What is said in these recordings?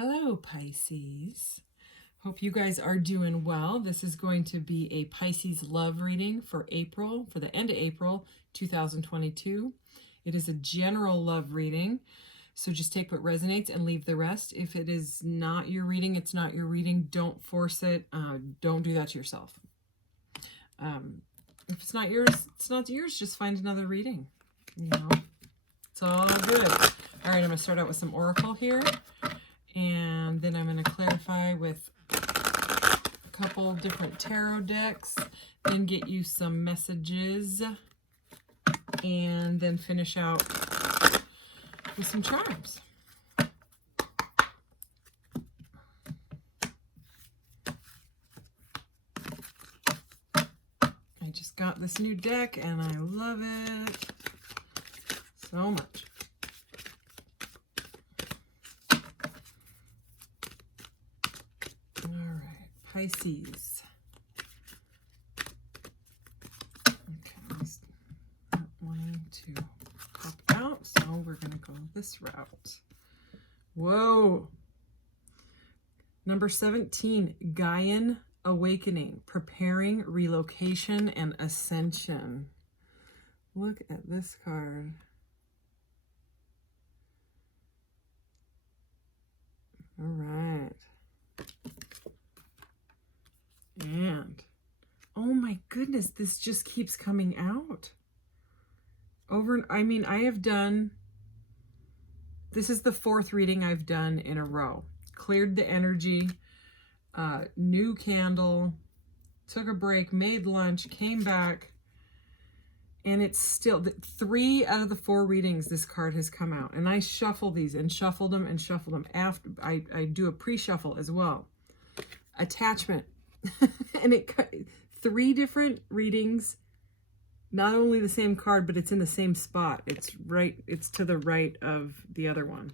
Hello, Pisces. Hope you guys are doing well. This is going to be a Pisces love reading for the end of April 2022. It is a general love reading, so just take what resonates and leave the rest. If it is not your reading, it's not your reading. Don't force it. Don't do that to yourself. If it's not yours, it's not yours. Just find another reading. It's all good. All right, I'm going to start out with some oracle here. And then I'm going to clarify with a couple different tarot decks, then get you some messages, and then finish out with some charms. I just got this new deck and I love it so much. Pisces. Okay, not wanting to pop out, so we're going to go this route. Whoa! Number 17, Gaian Awakening, Preparing Relocation and Ascension. Look at this card. All right. And, oh my goodness, this just keeps coming out. This is the fourth reading I've done in a row. Cleared the energy, new candle, took a break, made lunch, came back, and it's still, 3 out of the 4 readings this card has come out. And I shuffle these and shuffled them and shuffled them. After I do a pre-shuffle as well. Attachment. And 3 different readings, not only the same card, but it's in the same spot. It's to the right of the other one.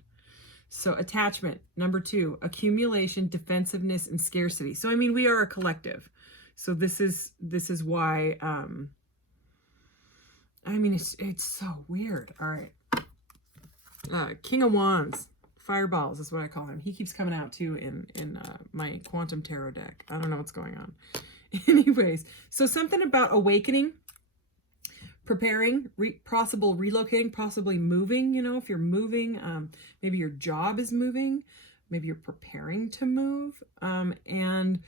So attachment, number 2, accumulation, defensiveness, and scarcity. So we are a collective. So this is why it's so weird. All right. King of Wands. Fireballs is what I call him. He keeps coming out too in my quantum tarot deck. I don't know what's going on. Anyways, so something about awakening, preparing, possible relocating, possibly moving. If you're moving, maybe your job is moving, maybe you're preparing to move, and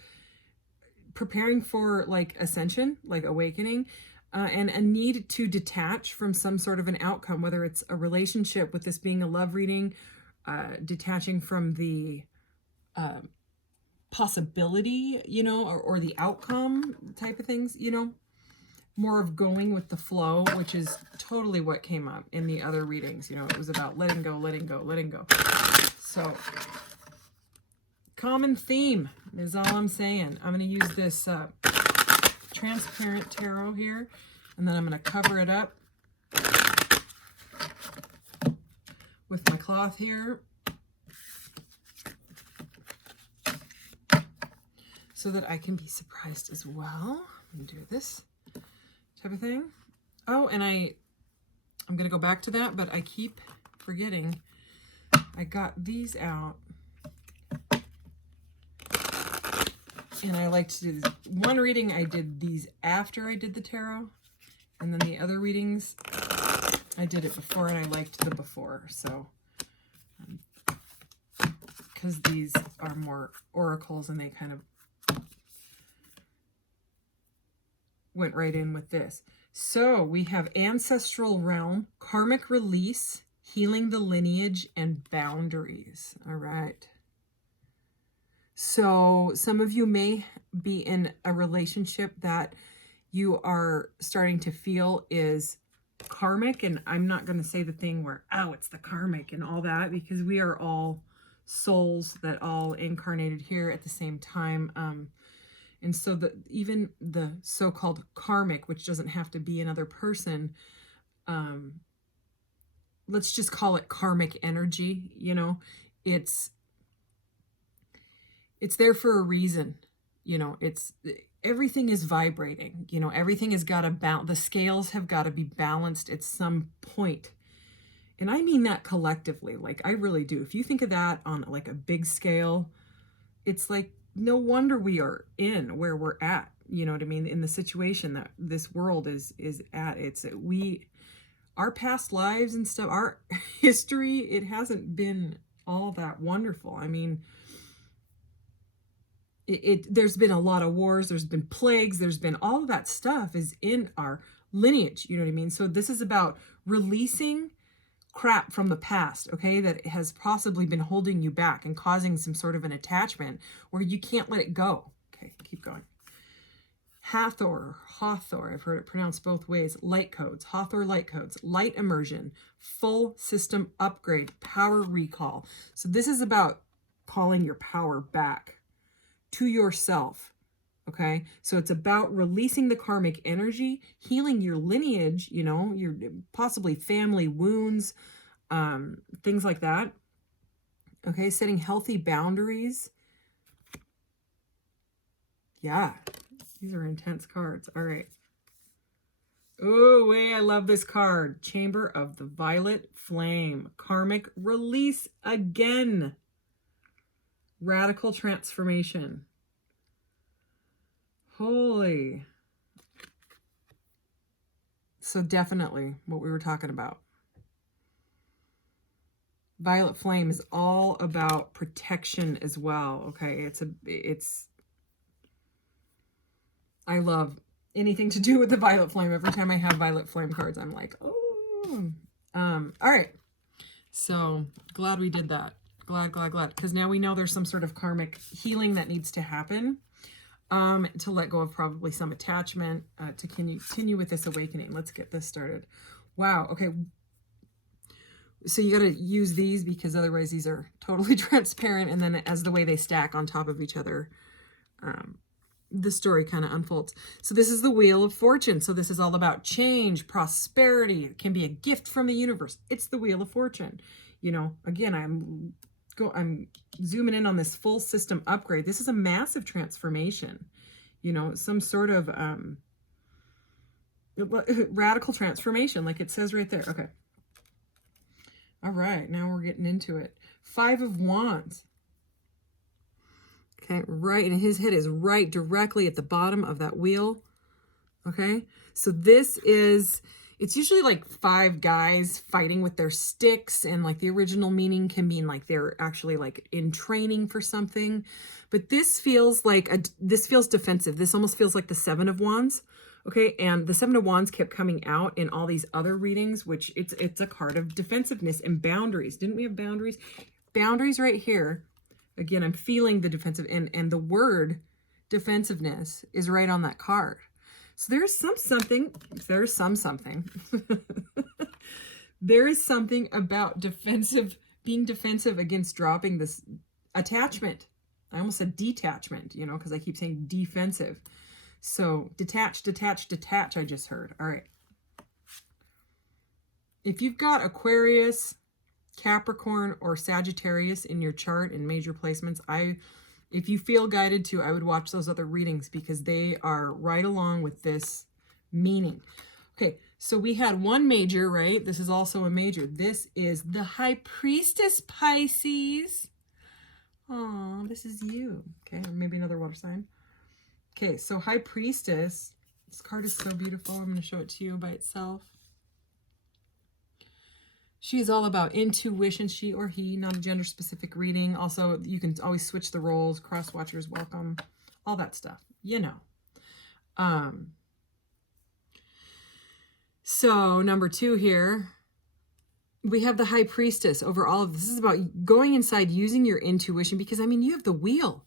preparing for like ascension, like awakening. And a need to detach from some sort of an outcome, whether it's a relationship, with this being a love reading, detaching from the possibility, or the outcome type of things, more of going with the flow, which is totally what came up in the other readings. It was about letting go, letting go, letting go. So common theme is all I'm saying. I'm going to use this transparent tarot here, and then I'm going to cover it up with my cloth here so that I can be surprised as well and do this type of thing. Oh, and I'm going to go back to that, but I keep forgetting I got these out. And I like to do this. One reading I did these after I did the tarot, and then the other readings I did it before, and I liked the before. So because these are more oracles and they kind of went right in with this. So we have ancestral realm, karmic release, healing the lineage, and boundaries. All right. So some of you may be in a relationship that you are starting to feel is karmic. And I'm not going to say the thing where, oh, it's the karmic and all that, because we are all souls that all incarnated here at the same time. And so even the so-called karmic, which doesn't have to be another person, let's just call it karmic energy. It's there for a reason. Everything is vibrating. Everything has got to balance. The scales have got to be balanced at some point And I mean that collectively. Like, I really do. If you think of that on like a big scale, it's like, no wonder we are in where we're at. You know what I mean? In the situation that this world is at. Our past lives and stuff, our history, it hasn't been all that wonderful. I mean, there's been a lot of wars, there's been plagues, there's been all of that stuff is in our lineage. You know what I mean? So this is about releasing crap from the past, okay, that has possibly been holding you back and causing some sort of an attachment where you can't let it go. Okay, keep going. Hathor, I've heard it pronounced both ways. Light codes, Hathor light codes, light immersion, full system upgrade, power recall. So this is about calling your power back to yourself. Okay, so it's about releasing the karmic energy, healing your lineage, you know, your possibly family wounds, things like that. Okay, setting healthy boundaries. Yeah, these are intense cards. All right. Oh, wait, I love this card. Chamber of the Violet Flame. Karmic release again. Radical transformation. Holy. So definitely what we were talking about. Violet Flame is all about protection as well. Okay, I love anything to do with the Violet Flame. Every time I have Violet Flame cards, I'm like, oh. All right. So glad we did that. Glad. Because now we know there's some sort of karmic healing that needs to happen. To let go of probably some attachment, to continue with this awakening. Let's get this started. Wow. Okay. So you got to use these because otherwise these are totally transparent. And then as the way they stack on top of each other, the story kind of unfolds. So this is the Wheel of Fortune. So this is all about change, prosperity. It can be a gift from the universe. It's the Wheel of Fortune. You know, again, I'm zooming in on this full system upgrade. This is a massive transformation, you know, some sort of radical transformation, like it says right there. Okay. All right, now we're getting into it. 5 of Wands. Okay, right, and his head is right directly at the bottom of that wheel. Okay, so this is, it's usually like 5 guys fighting with their sticks, and like the original meaning can mean like they're actually like in training for something. But this feels like this feels defensive. This almost feels like the 7 of Wands. Okay, and the 7 of Wands kept coming out in all these other readings, which it's a card of defensiveness and boundaries. Didn't we have boundaries? Boundaries right here. Again, I'm feeling the defensive, and the word defensiveness is right on that card. So there is something there is something about being defensive against dropping this attachment. I almost said detachment, you know, because I keep saying defensive. So detach, I just heard. All right. If you've got Aquarius, Capricorn, or Sagittarius in your chart in major placements, if you feel guided to, I would watch those other readings because they are right along with this meaning. Okay, so we had one major, right? This is also a major. This is the High Priestess, Pisces. Oh, this is you. Okay, maybe another water sign. Okay, so High Priestess, this card is so beautiful. I'm going to show it to you by itself. She's all about intuition, she or he, not a gender-specific reading. Also, you can always switch the roles, cross-watchers welcome, all that stuff, you know. So, number 2 here, we have the High Priestess over all of this. This is about going inside, using your intuition, because, I mean, you have the wheel.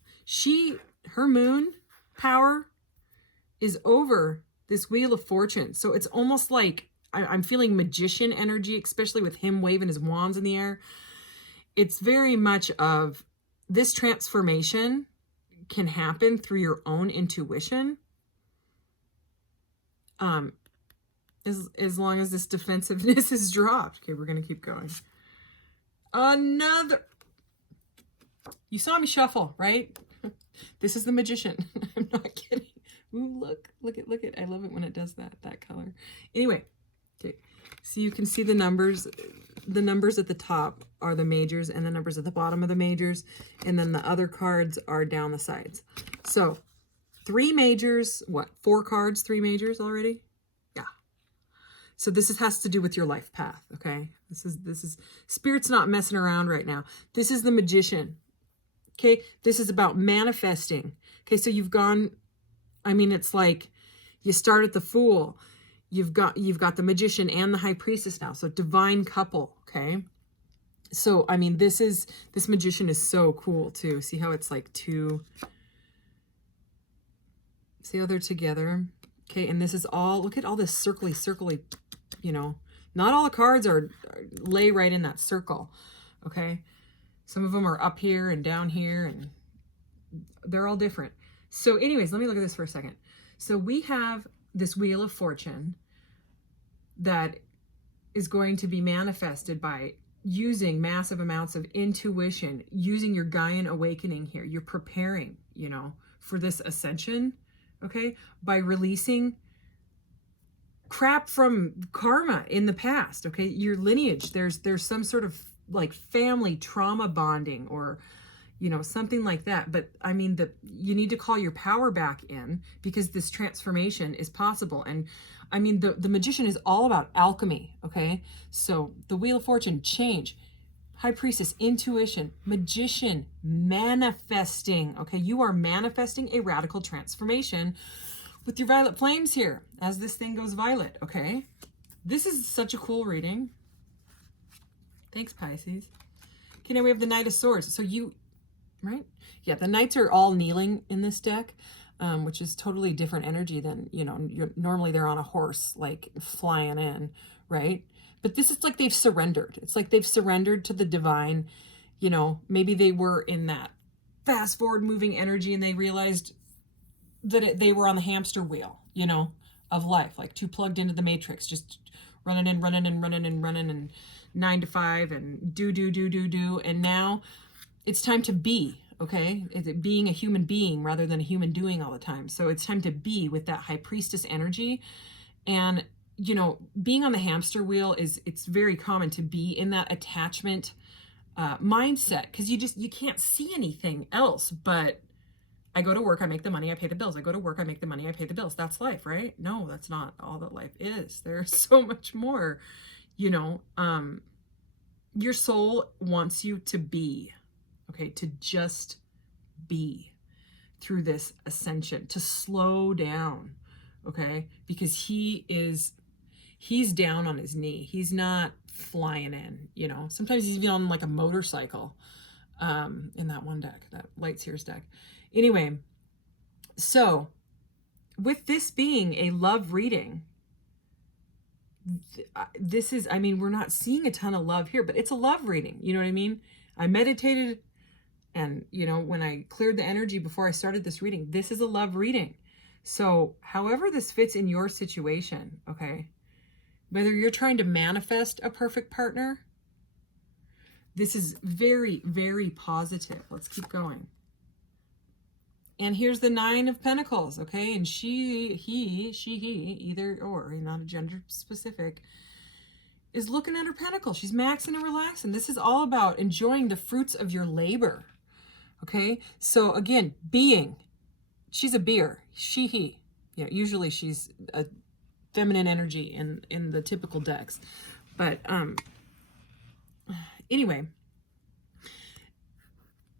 Her moon power is over this Wheel of Fortune. So it's almost like I'm feeling magician energy, especially with him waving his wands in the air. It's very much of this transformation can happen through your own intuition. As long as this defensiveness is dropped. Okay, we're going to keep going. You saw me shuffle, right? This is the magician. I'm not kidding. Ooh, look it. I love it when it does that color. Anyway, okay. So you can see the numbers. the numbers at the top are the majors and the numbers at the bottom are the majors. And then the other cards are down the sides. So 3 majors, what, 4 cards, 3 majors already? Yeah. So has to do with your life path, okay? This is Spirit's not messing around right now. This is the Magician. Okay? This is about manifesting. Okay, so you've gone, I mean, it's like you start at the Fool. You've got the Magician and the High Priestess now. So divine couple, okay? So I mean, this Magician is so cool too. See how it's like 2. See how they're together? Okay, and this is all, look at all this circly, you know. Not all the cards lay right in that circle, okay? Some of them are up here and down here, and they're all different. So anyways, let me look at this for a second. So we have this Wheel of Fortune that is going to be manifested by using massive amounts of intuition, using your Gaian awakening here. You're preparing, you know, for this ascension, okay, by releasing crap from karma in the past, okay? Your lineage, there's some sort of like family trauma bonding or, you know, something like that. But I mean, you need to call your power back in because this transformation is possible. And I mean, the Magician is all about alchemy, okay? So the Wheel of Fortune, change. High Priestess, intuition. Magician, manifesting, okay? You are manifesting a radical transformation with your violet flames here as this thing goes violet, okay? This is such a cool reading. Thanks, Pisces. Okay, now we have the Knight of Swords. So right? Yeah, the Knights are all kneeling in this deck, which is totally different energy than, you know, normally they're on a horse, like flying in, right? But this is like they've surrendered. It's like they've surrendered to the divine. You know, maybe they were in that fast forward moving energy and they realized that they were on the hamster wheel, you know, of life, like too plugged into the matrix, just running and 9 to 5 and do. And now it's time to be, okay? Being a human being rather than a human doing all the time. So it's time to be with that High Priestess energy. And, you know, being on the hamster wheel it's very common to be in that attachment mindset because you can't see anything else but I go to work, I make the money, I pay the bills. I go to work, I make the money, I pay the bills. That's life, right? No, that's not all that life is. There's so much more, you know. Your soul wants you to be, okay, to just be through this ascension, to slow down, okay? Because he's down on his knee. He's not flying in, you know. Sometimes he's even on like a motorcycle in that one deck, that Light Seers deck. Anyway, so with this being a love reading, this is, I mean, we're not seeing a ton of love here, but it's a love reading. You know what I mean? I meditated and, you know, when I cleared the energy before I started this reading, this is a love reading. So however this fits in your situation, okay, whether you're trying to manifest a perfect partner, this is very, very positive. Let's keep going. And here's the 9 of Pentacles, okay? And he, either or, not a gender specific, is looking at her pentacle. She's maxing and relaxing. This is all about enjoying the fruits of your labor, okay? So again, being, she's a beer. She, he. Yeah, usually she's a feminine energy in the typical decks. But anyway,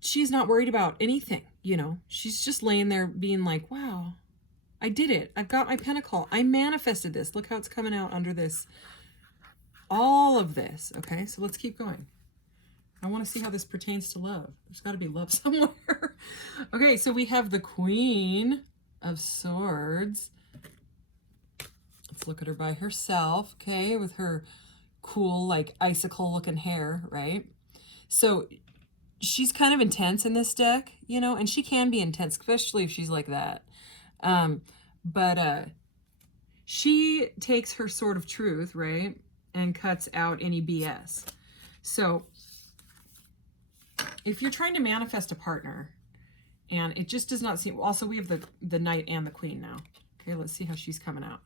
she's not worried about anything, you know. She's just laying there being like, wow, I did it. I've got my pentacle. I manifested this. Look how it's coming out under this. All of this, okay? So let's keep going. I want to see how this pertains to love. There's got to be love somewhere. Okay, so we have the Queen of Swords. Let's look at her by herself, okay, with her cool, like, icicle-looking hair, right? So she's kind of intense in this deck, you know, and she can be intense, especially if she's like that. But she takes her sword of truth, right, and cuts out any BS. So if you're trying to manifest a partner and it just does not seem, also we have the Knight and the Queen now. Okay, let's see how she's coming out.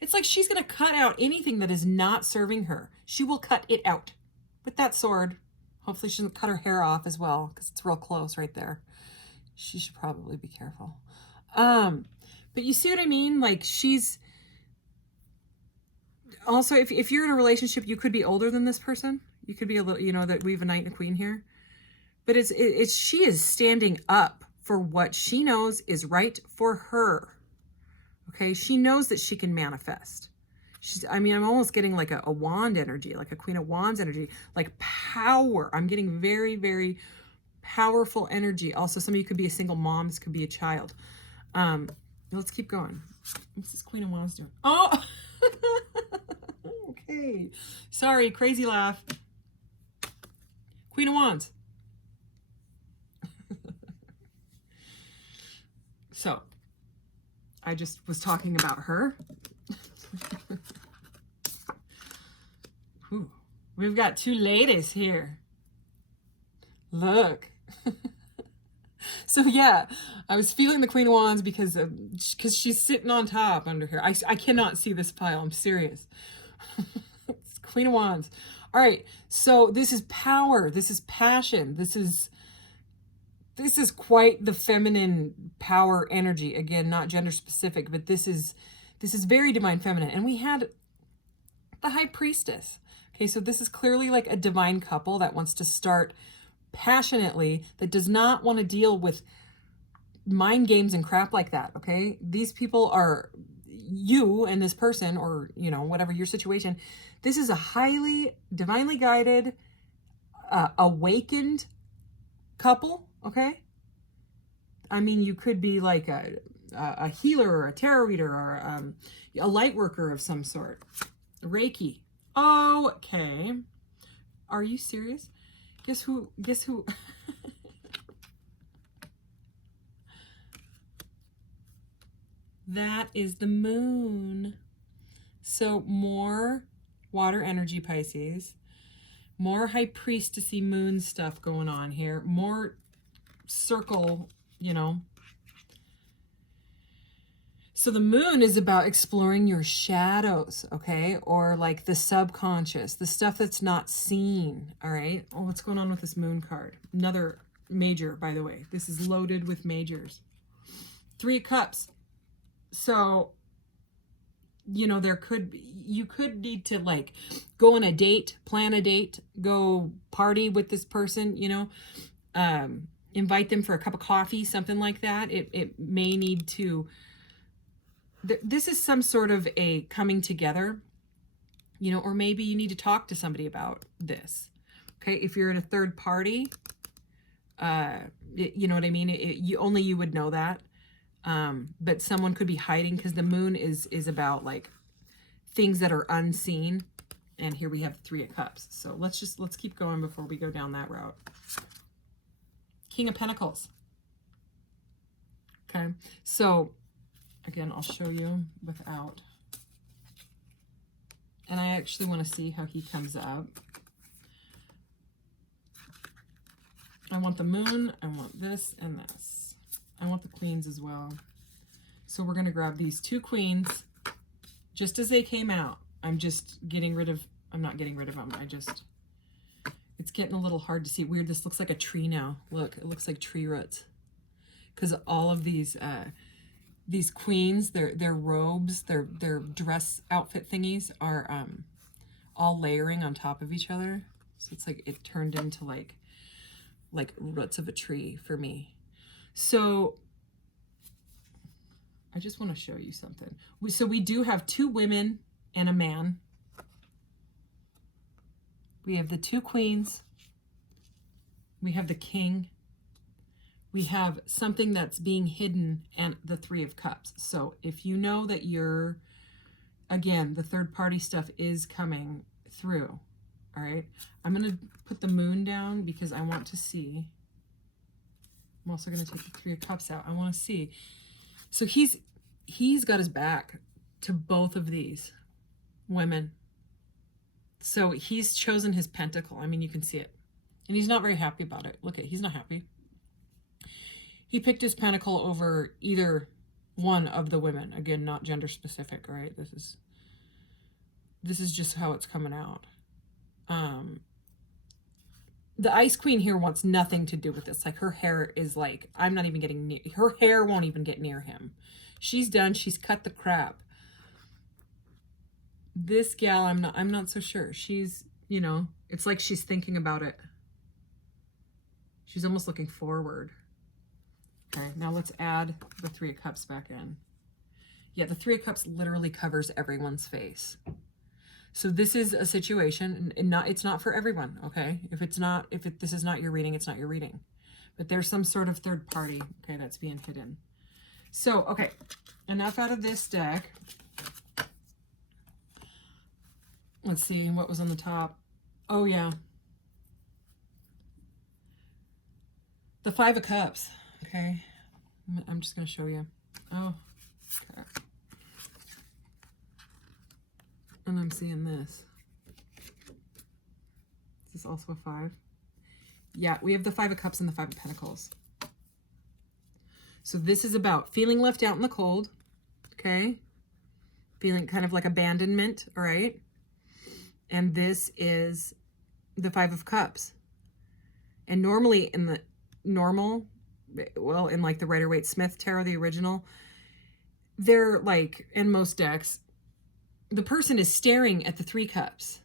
It's like she's going to cut out anything that is not serving her. She will cut it out with that sword. Hopefully she doesn't cut her hair off as well, because it's real close right there. She should probably be careful. But you see what I mean? Like, she's also, if you're in a relationship, you could be older than this person. You could be a little, you know, that we have a knight and a queen here. But she is standing up for what she knows is right for her. Okay, she knows that she can manifest. I mean, I'm almost getting like a wand energy, like a Queen of Wands energy, like power. I'm getting very, very powerful energy. Also, some of you could be a single mom. This could be a child. Let's keep going. What's this Queen of Wands doing? Oh, okay. Sorry, crazy laugh. Queen of Wands. So, I just was talking about her. Whew. We've got two ladies here. Look. So yeah, I was feeling the Queen of Wands because she's sitting on top under here. I cannot see this pile. I'm serious. It's Queen of Wands. All right. So this is power. This is passion. This is quite the feminine power energy. Again, not gender specific, but this is very divine feminine. And we had the High Priestess. Okay, so this is clearly like a divine couple that wants to start passionately, that does not want to deal with mind games and crap like that. Okay, these people are you and this person, or you know, whatever your situation. This is a highly divinely guided, awakened couple. Okay, I mean, you could be like a healer or a tarot reader or a light worker of some sort. Reiki. Okay. Are you serious? Guess who? That is the moon. So more water energy, Pisces. More High Priestessy moon stuff going on here. More circle, you know. So the moon is about exploring your shadows, okay? Or like the subconscious, the stuff that's not seen, all right? Oh, what's going on with this moon card? Another major, by the way. This is loaded with majors. 3 of Cups. So, you know, you could need to like go on a date, plan a date, go party with this person, you know, invite them for a cup of coffee, something like that. It may need to... This is some sort of a coming together, you know, or maybe you need to talk to somebody about this. Okay, if you're in a third party, you know what I mean? You would know that. But someone could be hiding, because the moon is about like things that are unseen. And here we have 3 of Cups. So let's keep going before we go down that route. King of Pentacles. Okay, so again, I'll show you without. And I actually want to see how he comes up. I want the moon. I want this and this. I want the queens as well. So we're going to grab these 2 queens just as they came out. I'm just getting rid of, I'm not getting rid of them. It's getting a little hard to see. Weird. This looks like a tree now. Look, it looks like tree roots. Because all of these queens, their robes, their dress outfit thingies are all layering on top of each other. So it's like it turned into like roots of a tree for me. So I just want to show you something. So we do have 2 women and a man. We have the 2 queens. We have the king. We have something that's being hidden, and the 3 of Cups. So if you know that you're, again, the third party stuff is coming through, all right? I'm going to put the moon down because I want to see. I'm also going to take the 3 of Cups out. I want to see. So he's got his back to both of these women. So he's chosen his pentacle. I mean, you can see it. And he's not very happy about it. Look at, he's not happy. He picked his pentacle over either one of the women. Again, not gender specific, right? This is this is just how it's coming out. The Ice Queen here wants nothing to do with this. Like, her hair is like, I'm not even getting near, her hair won't even get near him. She's done. She's cut the crap. This gal, I'm not so sure. She's, you know, it's like she's thinking about it. She's almost looking forward. Okay, now let's add the Three of Cups back in. Yeah, the Three of Cups literally covers everyone's face. So this is a situation, and it's not for everyone, okay? If this is not your reading, it's not your reading. But there's some sort of third party, okay, that's being hidden. So, okay, enough out of this deck. Let's see, what was on the top? Oh, yeah. The Five of Cups, okay? I'm just going to show you. Oh, okay. And I'm seeing this. Is this also a 5? Yeah, we have the Five of Cups and the Five of Pentacles. So this is about feeling left out in the cold, okay? Feeling kind of like abandonment, all right? And this is the Five of Cups. And normally in the in like the Rider-Waite-Smith Tarot, the original, they're like, in most decks, the person is staring at the Three Cups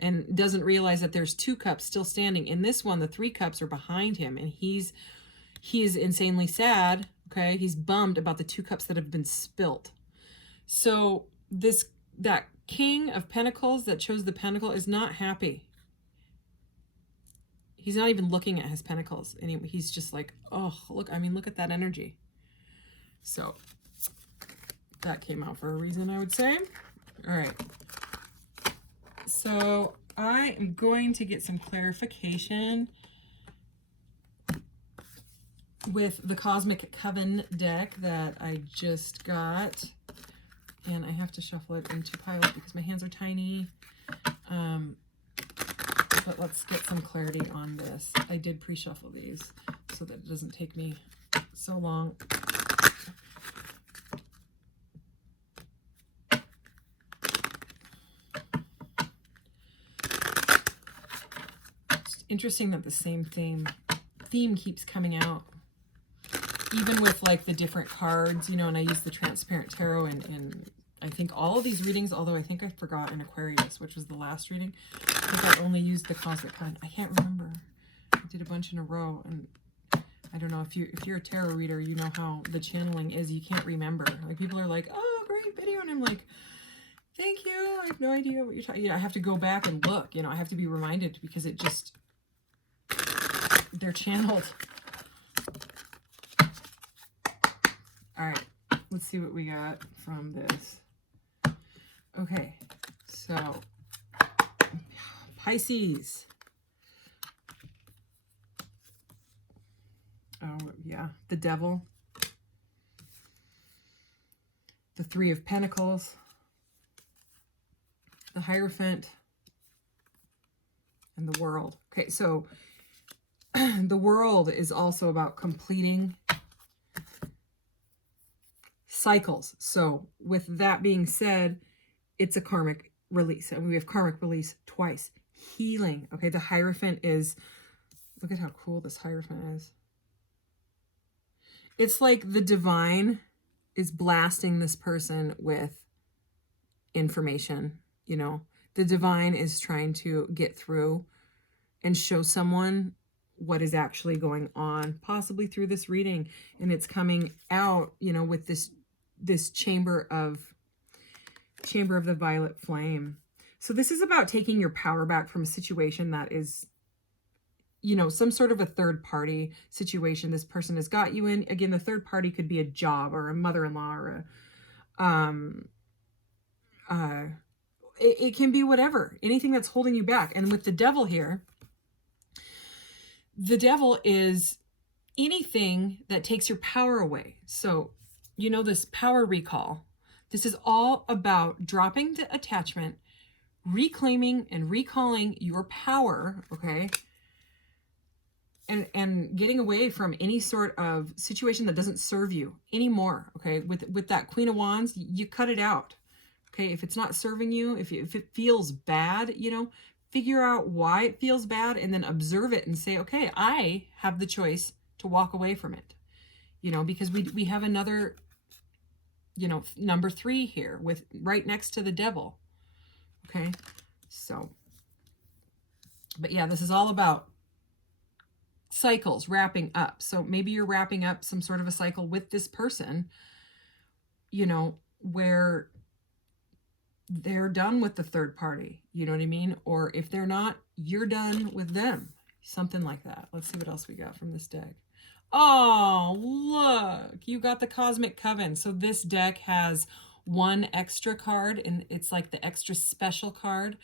and doesn't realize that there's 2 cups still standing. In this one, the 3 cups are behind him, and he is insanely sad, okay? He's bummed about the 2 cups that have been spilt. So that King of Pentacles that chose the Pentacle is not happy. He's not even looking at his pentacles. And he's just like, oh, look at that energy. So that came out for a reason, I would say. All right. So I am going to get some clarification with the Cosmic Coven deck that I just got. And I have to shuffle it into piles because my hands are tiny. But let's get some clarity on this. I did pre-shuffle these so that it doesn't take me so long. It's interesting that the same theme keeps coming out. Even with like the different cards, you know, and I use the Transparent Tarot and I think all of these readings, although I think I forgot an Aquarius, which was the last reading, because I only used the Cosmic Coven. I can't remember. I did a bunch in a row, and I don't know, if you're a tarot reader, you know how the channeling is. You can't remember. Like, people are like, oh, great video, and I'm like, thank you. I have no idea what you're talking. Yeah, I have to go back and look. You know, I have to be reminded because they're channeled. All right, let's see what we got from this. Okay, so Pisces. Oh, yeah, the Devil. The Three of Pentacles. The Hierophant. And the World. Okay, so the World is also about completing cycles. So with that being said, it's a karmic release. And we have karmic release twice. Healing. Okay, the Hierophant is, look at how cool this Hierophant is. It's like the divine is blasting this person with information, you know. The divine is trying to get through and show someone what is actually going on, possibly through this reading. And it's coming out, you know, with this chamber of the violet flame. So this is about taking your power back from a situation that is, you know, some sort of a third party situation this person has got you in. Again, the third party could be a job or a mother-in-law or it can be whatever, anything that's holding you back. And with the Devil here, the Devil is anything that takes your power away. So, you know, this power recall, this is all about dropping the attachment, reclaiming and recalling your power, okay? And getting away from any sort of situation that doesn't serve you anymore, okay? With that Queen of Wands, you cut it out, Okay, if it's not serving you, if it feels bad, you know, figure out why it feels bad and then observe it and say, okay, I have the choice to walk away from it. You know, because we have another, you know, number 3 here with right next to the devil. Okay, so, but yeah, this is all about cycles, wrapping up. So maybe you're wrapping up some sort of a cycle with this person, you know, where they're done with the third party, you know what I mean? Or if they're not, you're done with them. Something like that. Let's see what else we got from this deck. Oh, look, you got the Cosmic Coven. So this deck has one extra card, and it's like the extra special card.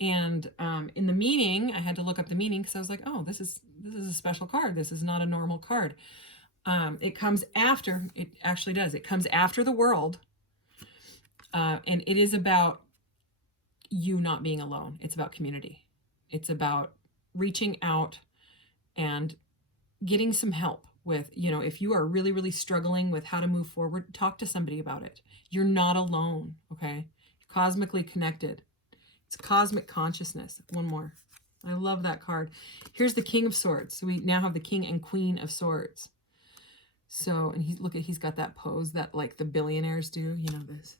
And in the meaning, I had to look up the meaning because I was like, oh, this is a special card. This is not a normal card. It comes after, it actually does. It comes after the world. And it is about you not being alone. It's about community. It's about reaching out and getting some help with, you know, if you are really, really struggling with how to move forward, talk to somebody about it. You're not alone, okay? You're cosmically connected. It's cosmic consciousness. One more. I love that card. Here's the King of Swords. So we now have the King and Queen of Swords. So, and he's got that pose that like the billionaires do, you know, this.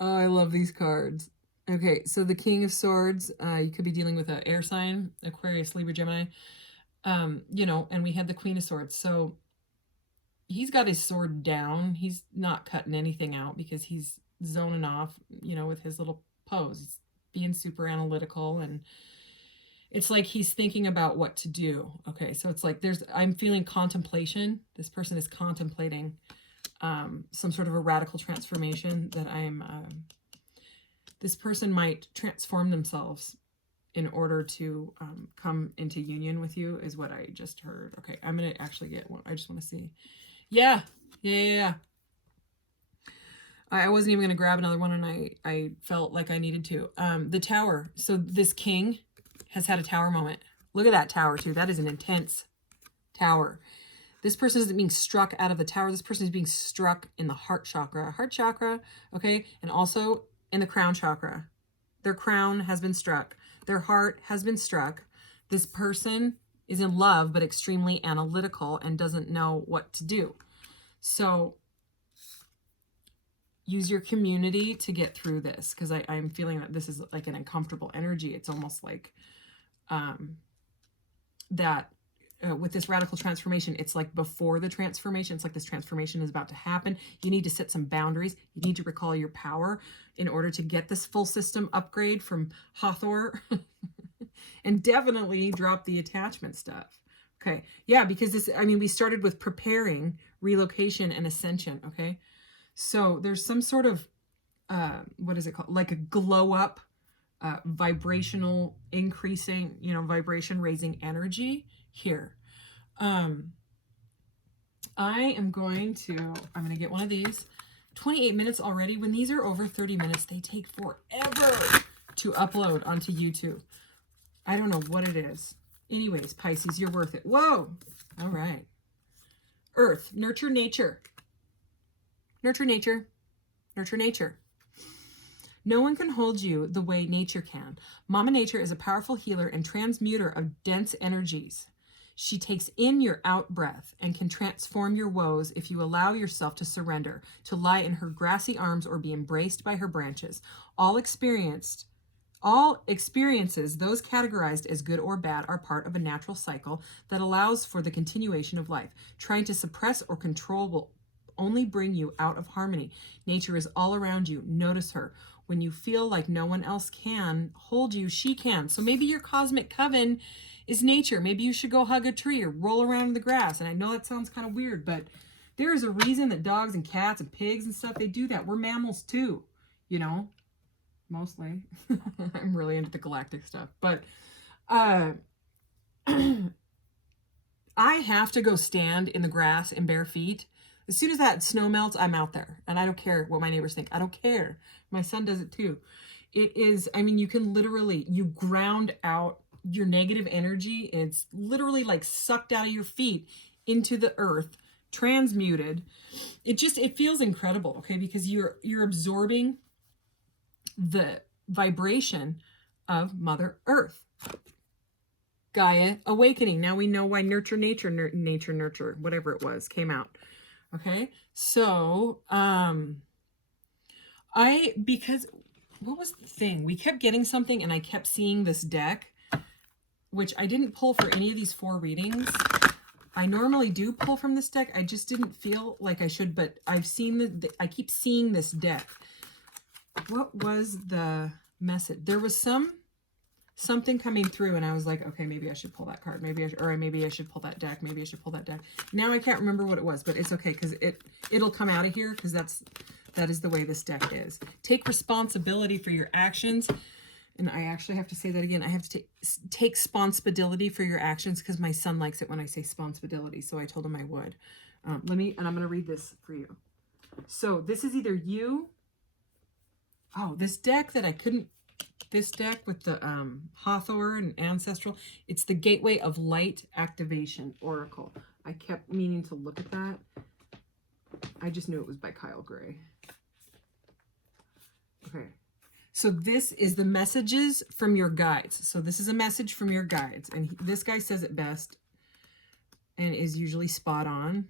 Oh, I love these cards. Okay, so the King of Swords, you could be dealing with an air sign, Aquarius, Libra, Gemini, you know, and we had the Queen of Swords. So he's got his sword down. He's not cutting anything out because he's zoning off, you know, with his little pose. He's being super analytical, and it's like he's thinking about what to do. Okay, so it's like I'm feeling contemplation. This person is contemplating some sort of a radical transformation that this person might transform themselves in order to come into union with you, is what I just heard. Okay, I'm going to actually get one. I just want to see. Yeah. I wasn't even going to grab another one, and I felt like I needed to. The Tower. So this king has had a tower moment. Look at that tower, too. That is an intense tower. This person isn't being struck out of the tower. This person is being struck in the heart chakra. Heart chakra, okay? And also in the crown chakra. Their crown has been struck. Their heart has been struck. This person is in love, but extremely analytical and doesn't know what to do. So use your community to get through this, because I'm feeling that this is like an uncomfortable energy. It's almost like that with this radical transformation, it's like before the transformation. It's like this transformation is about to happen. You need to set some boundaries. You need to recall your power in order to get this full system upgrade from Hathor. And definitely drop the attachment stuff. Okay. Yeah, because this, I mean, we started with preparing, relocation, and ascension. Okay. So there's some sort of, what is it called? Like a glow up, vibrational increasing, you know, vibration raising energy here. I'm going to get one of these. 28 minutes already. When these are over 30 minutes, they take forever to upload onto YouTube. I don't know what it is. Anyways, Pisces, you're worth it. Whoa. All right. Earth, nurture nature. Nurture nature. Nurture nature. No one can hold you the way nature can. Mama Nature is a powerful healer and transmuter of dense energies. She takes in your out breath and can transform your woes if you allow yourself to surrender, to lie in her grassy arms or be embraced by her branches. All experiences, those categorized as good or bad, are part of a natural cycle that allows for the continuation of life. Trying to suppress or control will only bring you out of harmony. Nature is all around you. Notice her. When you feel like no one else can hold you, she can. So maybe your cosmic coven is nature. Maybe you should go hug a tree or roll around in the grass. And I know that sounds kind of weird, but there is a reason that dogs and cats and pigs and stuff, they do that. We're mammals too, you know, mostly. I'm really into the galactic stuff, but I have to go stand in the grass in bare feet. As soon as that snow melts, I'm out there, and I don't care what my neighbors think. I don't care. My son does it too. It is, I mean, you can literally, you ground out your negative energy, and it's literally like sucked out of your feet into the earth, transmuted. It feels incredible, okay? Because you're absorbing the vibration of Mother Earth. Gaia awakening. Now we know why nurture, nurture, whatever it was, came out. Okay. So, because what was the thing? We kept getting something and I kept seeing this deck, which I didn't pull for any of these 4 readings. I normally do pull from this deck. I just didn't feel like I should, but I've seen I keep seeing this deck. What was the message? There was something coming through and I was like, okay, maybe I should pull that card. Maybe I should pull that deck. Maybe I should pull that deck. Now I can't remember what it was, but it's okay because it'll come out of here because that is the way this deck is. Take responsibility for your actions. And I actually have to say that again. I have to take responsibility for your actions because my son likes it when I say responsibility. So I told him I would. And I'm going to read this for you. So this is either you. Oh, this deck that I couldn't. This deck with the Hawthorne and Ancestral. It's the Gateway of Light Activation Oracle. I kept meaning to look at that. I just knew it was by Kyle Gray. Okay. So this is the messages from your guides. So this is a message from your guides. And this guy says it best and is usually spot on,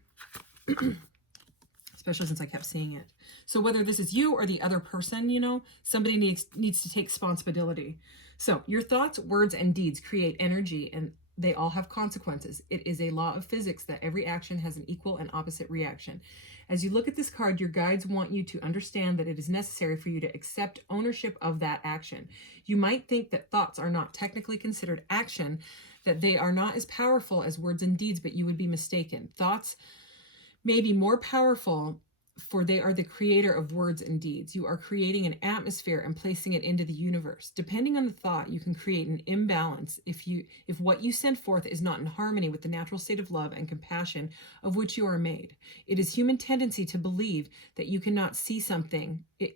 especially since I kept seeing it. So whether this is you or the other person, you know, somebody needs to take responsibility. So your thoughts, words, and deeds create energy, and they all have consequences. It is a law of physics that every action has an equal and opposite reaction. As you look at this card, your guides want you to understand that it is necessary for you to accept ownership of that action. You might think that thoughts are not technically considered action, that they are not as powerful as words and deeds, but you would be mistaken. Thoughts may be more powerful, for they are the creator of words and deeds. You are creating an atmosphere and placing it into the universe. Depending on the thought, you can create an imbalance if what you send forth is not in harmony with the natural state of love and compassion of which you are made. It is human tendency to believe that you cannot see something. It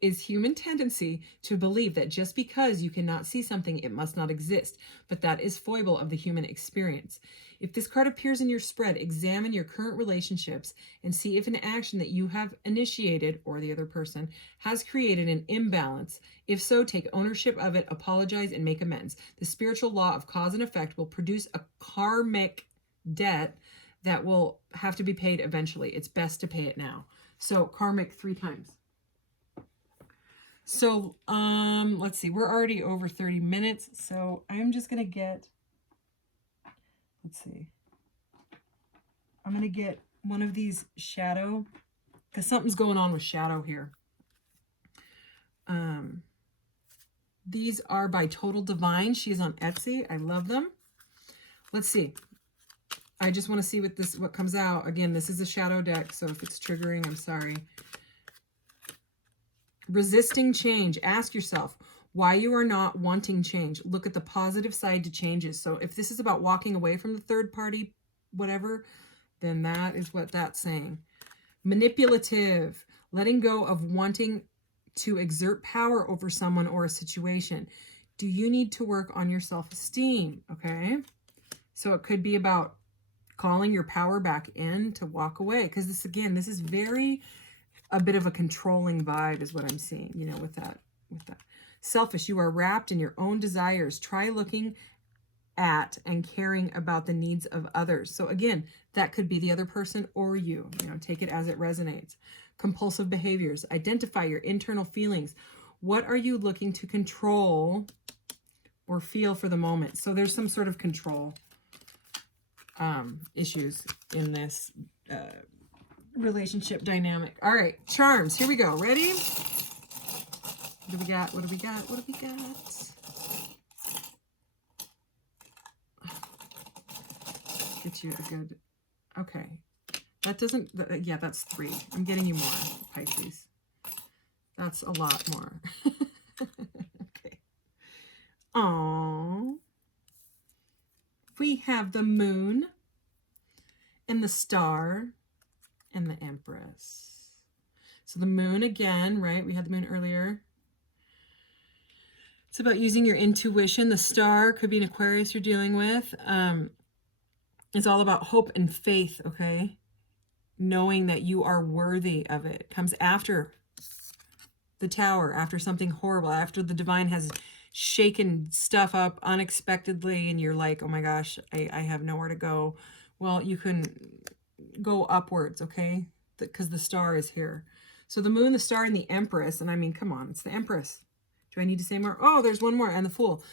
is human tendency to believe that just because you cannot see something, it must not exist. But that is foible of the human experience. If this card appears in your spread, examine your current relationships and see if an action that you have initiated or the other person has created an imbalance. If so, take ownership of it, apologize, and make amends. The spiritual law of cause and effect will produce a karmic debt that will have to be paid eventually. It's best to pay it now. So karmic 3 times. So, let's see, we're already over 30 minutes. So I'm just going to get, let's see, I'm going to get one of these shadow, because something's going on with shadow here. These are by Total Divine. She's on Etsy. I love them. Let's see. I just want to see what comes out. Again, this is a shadow deck, so if it's triggering, I'm sorry. Resisting change. Ask yourself why you are not wanting change. Look at the positive side to changes. So if this is about walking away from the third party, whatever, then that is what that's saying. Manipulative. Letting go of wanting to exert power over someone or a situation. Do you need to work on your self-esteem? Okay. So it could be about calling your power back in to walk away. Because this is very a bit of a controlling vibe is what I'm seeing, you know, with that. Selfish. You are wrapped in your own desires. Try looking at and caring about the needs of others. So again, that could be the other person or you, take it as it resonates. Compulsive behaviors. Identify your internal feelings. What are you looking to control or feel for the moment? So there's some sort of control issues in this relationship dynamic. All right, charms. Here we go. Ready? What do we got? What do we got? What do we got? Get you a good. Okay. That doesn't. Yeah, that's 3. I'm getting you more, Pisces. That's a lot more. Okay. Aww. We have the moon and the star and the Empress. So the moon again, right? We had the moon earlier. It's about using your intuition. The star could be an Aquarius you're dealing with. It's all about hope and faith, okay? Knowing that you are worthy of it. It comes after the Tower, after something horrible, after the divine has shaken stuff up unexpectedly and you're like, oh my gosh, I have nowhere to go. Well, you can go upwards, okay? Because the star is here. So the moon, the star, and the empress, and I mean, come on, it's the empress. Do I need to say more? Oh, there's one more, and the fool.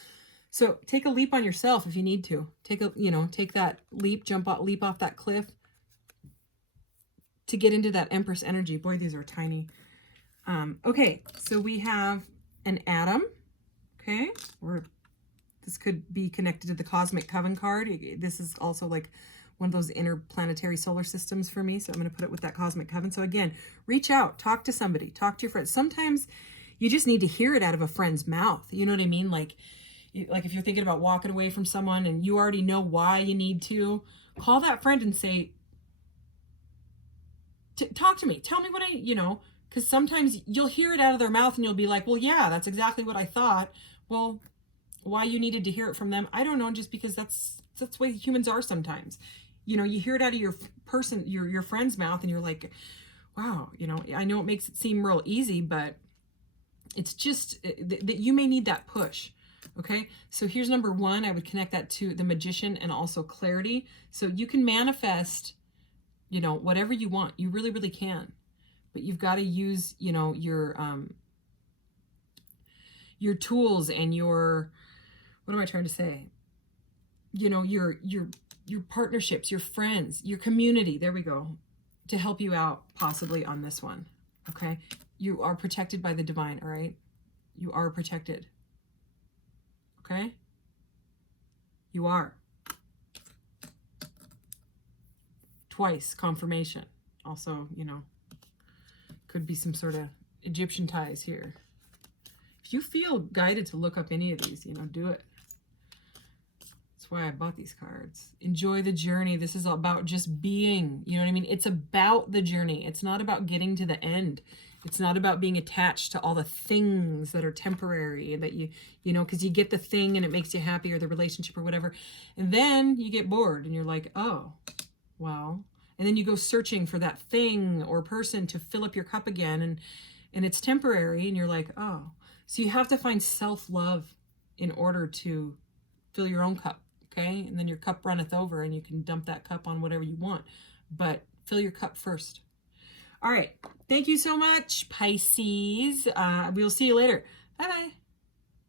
So take a leap on yourself if you need to. Take that leap, leap off that cliff to get into that empress energy. Boy, these are tiny. Okay, so we have an atom, okay? Or this could be connected to the Cosmic Coven card. This is also like one of those interplanetary solar systems for me, so I'm going to put it with that Cosmic Coven. So again, reach out, talk to somebody, talk to your friends. Sometimes you just need to hear it out of a friend's mouth. You know what I mean? Like if you're thinking about walking away from someone and you already know why you need to, call that friend and say, talk to me. Tell me what because sometimes you'll hear it out of their mouth and you'll be like, well, yeah, that's exactly what I thought. Well, why you needed to hear it from them, I don't know, just because that's the way humans are sometimes. You hear it out of your friend's mouth and you're like, wow, I know it makes it seem real easy, but it's just that you may need that push. Okay, so here's number one. I would connect that to the Magician and also clarity. So you can manifest, whatever you want. You really, really can. But you've got to use, your tools and your, what am I trying to say? Your partnerships, your friends, your community. There we go. To help you out possibly on this one. Okay, you are protected by the divine. All right, you are protected. Okay? You are. Twice, confirmation. Also, could be some sort of Egyptian ties here. If you feel guided to look up any of these, do it. That's why I bought these cards. Enjoy the journey. This is about just being, you know what I mean? It's about the journey. It's not about getting to the end. It's not about being attached to all the things that are temporary that because you get the thing and it makes you happy, or the relationship or whatever. And then you get bored and you're like, oh, well. And then you go searching for that thing or person to fill up your cup again. And it's temporary and you're like, oh. So you have to find self-love in order to fill your own cup, okay? And then your cup runneth over and you can dump that cup on whatever you want. But fill your cup first. All right. Thank you so much, Pisces. We'll see you later. Bye-bye.